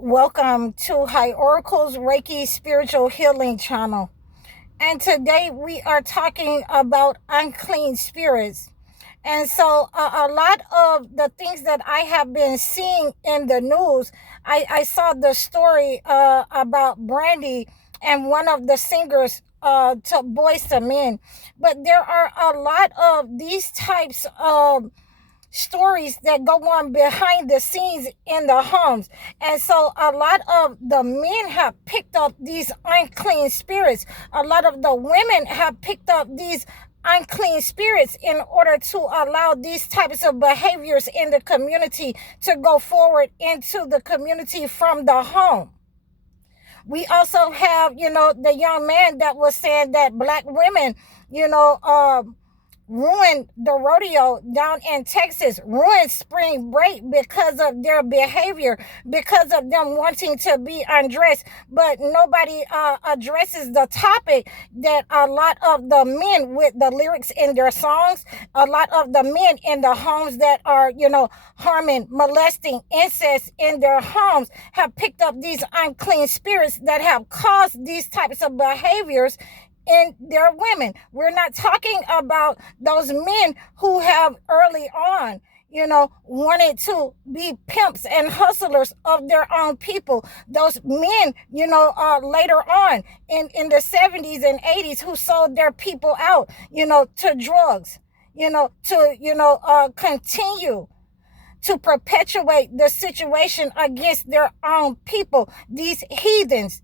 Welcome to High Oracle's Reiki Spiritual Healing Channel. And today we are talking about unclean spirits. And so a lot of the things that I have been seeing in the news, I saw the story about Brandy and one of the singers to Boys to Men. But there are a lot of these types of stories that go on behind the scenes in the homes. And so a lot of the men have picked up these unclean spirits. A lot of the women have picked up these unclean spirits in order to allow these types of behaviors in the community to go forward into the community from the home. We also have, the young man that was saying that black women, ruined the rodeo down in Texas, ruined spring break because of their behavior, because of them wanting to be undressed. But nobody addresses the topic that a lot of the men with the lyrics in their songs, a lot of the men in the homes that are, harming, molesting, incest in their homes have picked up these unclean spirits that have caused these types of behaviors in their women. We're not talking about those men who have early on, wanted to be pimps and hustlers of their own people. Those men, later on in the 70s and 80s who sold their people out, to drugs, to continue to perpetuate the situation against their own people. These heathens,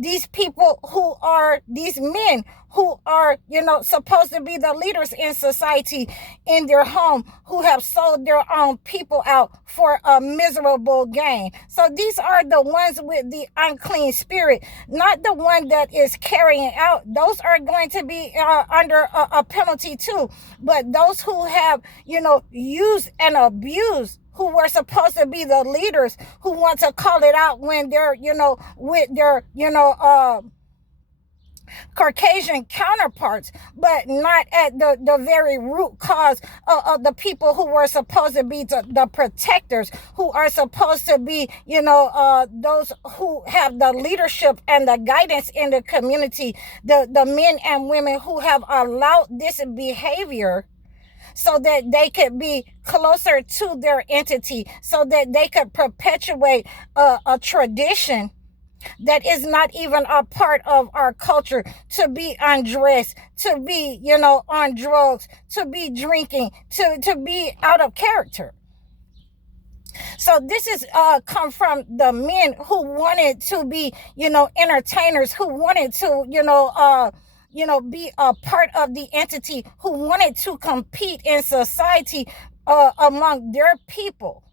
these people who are these men who are, supposed to be the leaders in society in their home, who have sold their own people out for a miserable gain. So these are the ones with the unclean spirit, not the one that is carrying out. Those are going to be under a penalty too. But those who have, used and abused, who were supposed to be the leaders, who want to call it out when they're, with their, Caucasian counterparts, but not at the very root cause of the people who were supposed to be the protectors, who are supposed to be, those who have the leadership and the guidance in the community, the men and women who have allowed this behavior so that they could be closer to their entity, so that they could perpetuate a tradition that is not even a part of our culture, to be undressed, to be, on drugs, to be drinking, to be out of character. So this is come from the men who wanted to be, entertainers, who wanted to, be a part of the entity, who wanted to compete in society among their people,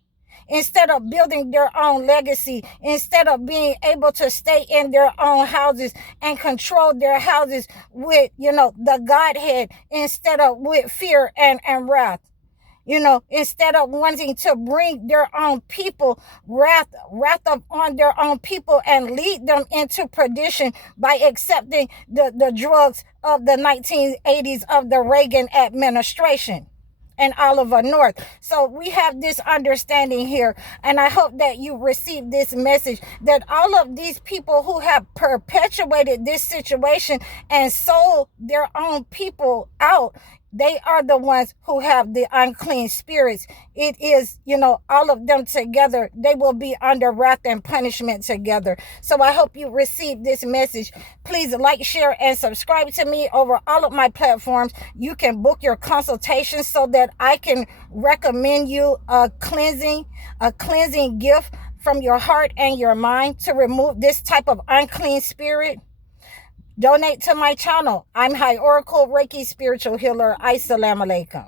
instead of building their own legacy, instead of being able to stay in their own houses and control their houses with, the Godhead, instead of with fear and wrath. Instead of wanting to bring their own people, wrath on their own people and lead them into perdition by accepting the drugs of the 1980s of the Reagan administration and Oliver North. So we have this understanding here, and I hope that you receive this message, that all of these people who have perpetuated this situation and sold their own people out, they are the ones who have the unclean spirits. It is, all of them together. They will be under wrath and punishment together. So I hope you receive this message. Please like, share, and subscribe to me over all of my platforms. You can book your consultation so that I can recommend you a cleansing gift from your heart and your mind to remove this type of unclean spirit. Donate to my channel. I'm High Oracle Reiki Spiritual Healer. Assalamu alaikum.